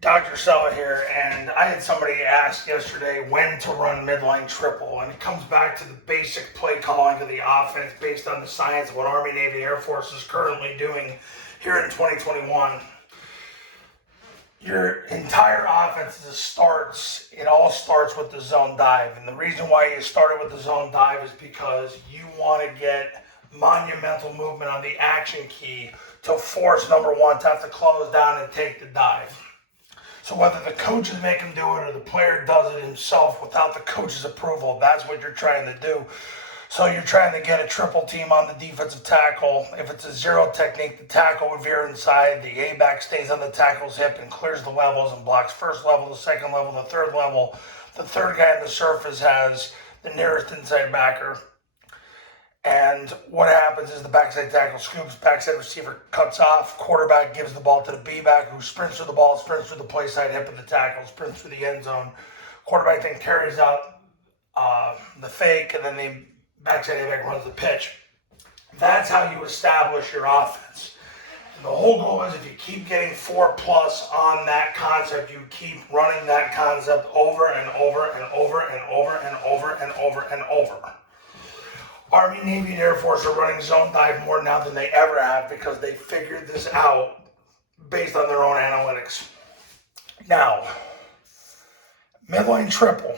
Dr. Sella here, and I had somebody ask yesterday when to run midline triple, and it comes back to the basic play calling of the offense based on the science of what Army, Navy, Air Force is currently doing here in 2021. Your entire offense it all starts with the zone dive, and the reason why you started with the zone dive is because you want to get monumental movement on the action key to force number one to have to close down and take the dive. So whether the coaches make him do it or the player does it himself without the coach's approval, that's what you're trying to do. So you're trying to get a triple team on the defensive tackle. If it's a zero technique, the tackle would veer inside. The A-back stays on the tackle's hip and clears the levels and blocks first level, the second level, the third level. The third guy on the surface has the nearest inside backer. And what happens is the backside tackle scoops, backside receiver cuts off, quarterback gives the ball to the B-back who sprints through the ball, sprints through the play side hip of the tackle, sprints through the end zone. Quarterback then carries out the fake, and then the backside A-back runs the pitch. That's how you establish your offense. And the whole goal is if you keep getting 4+ on that concept, you keep running that concept over and over and over and over and over and over and over. Army, Navy, and Air Force are running zone dive more now than they ever have because they figured this out based on their own analytics. Now, midline triple,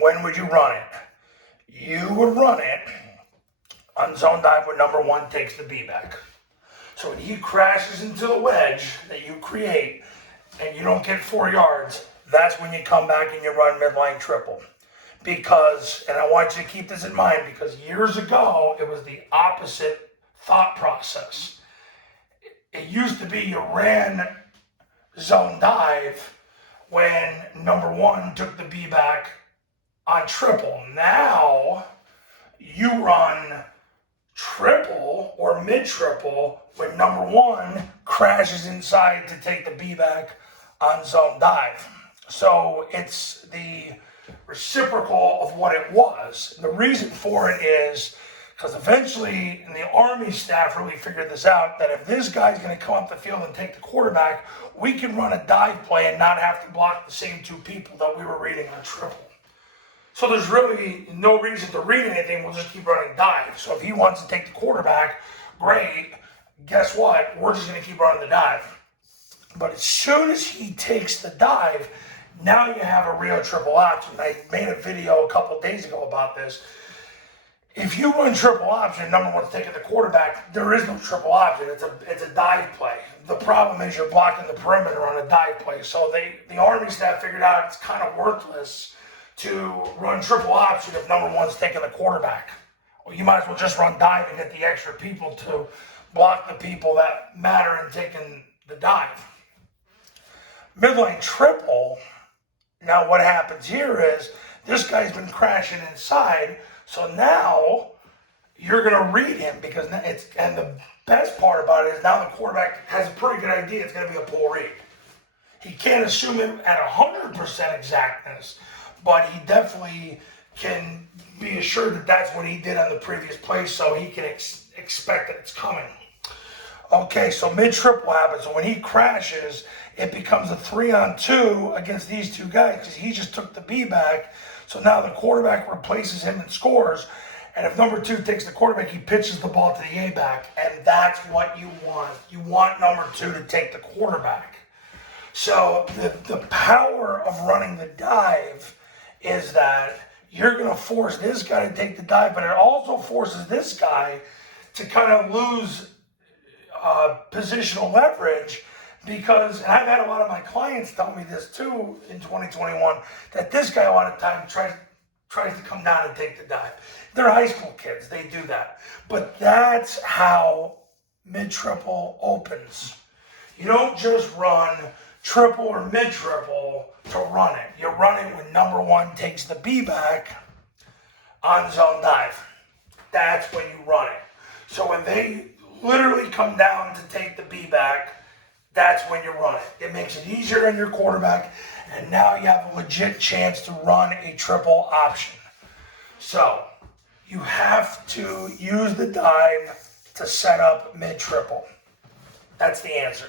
when would you run it? You would run it on zone dive when number one takes the B-back. So when he crashes into the wedge that you create and you don't get 4 yards, that's when you come back and you run midline triple. Because, and I want you to keep this in mind, because years ago, it was the opposite thought process. It used to be you ran zone dive when number one took the B-back on triple. Now, you run triple or mid-triple when number one crashes inside to take the B-back on zone dive. So it's the reciprocal of what it was. And the reason for it is because eventually, and the Army staff really figured this out, that if this guy's going to come up the field and take the quarterback, we can run a dive play and not have to block the same two people that we were reading on triple. So there's really no reason to read anything. We'll just keep running dive. So if he wants to take the quarterback, great. Guess what? We're just going to keep running the dive. But as soon as he takes the dive, now you have a real triple option. I made a video a couple days ago about this. If you run triple option, number one's taking the quarterback, there is no triple option. It's a dive play. The problem is you're blocking the perimeter on a dive play. So the Army staff figured out it's kind of worthless to run triple option if number one's taking the quarterback. Well, you might as well just run dive and get the extra people to block the people that matter in taking the dive. Midline triple. Now what happens here is this guy's been crashing inside, so now you're going to read him because and the best part about it is now the quarterback has a pretty good idea it's going to be a pull read. He can't assume it at 100% exactness, but he definitely can be assured that that's what he did on the previous play, so he can expect that it's coming. Okay, so mid-triple happens. So when he crashes, it becomes a 3-on-2 against these two guys because he just took the B-back. So now the quarterback replaces him and scores. And if number two takes the quarterback, he pitches the ball to the A-back. And that's what you want. You want number two to take the quarterback. So the power of running the dive is that you're going to force this guy to take the dive, but it also forces this guy to kind of lose positional leverage because, and I've had a lot of my clients tell me this too in 2021, that this guy a lot of times tries to come down and take the dive. They're high school kids, they do that. But that's how mid-triple opens. You don't just run triple or mid-triple to run it. You run it when number one takes the B-back on zone dive. That's when you run it. So when they literally come down to take the B-back, that's when you run it. It makes it easier on your quarterback, and now you have a legit chance to run a triple option. So you have to use the dive to set up mid-triple. That's the answer.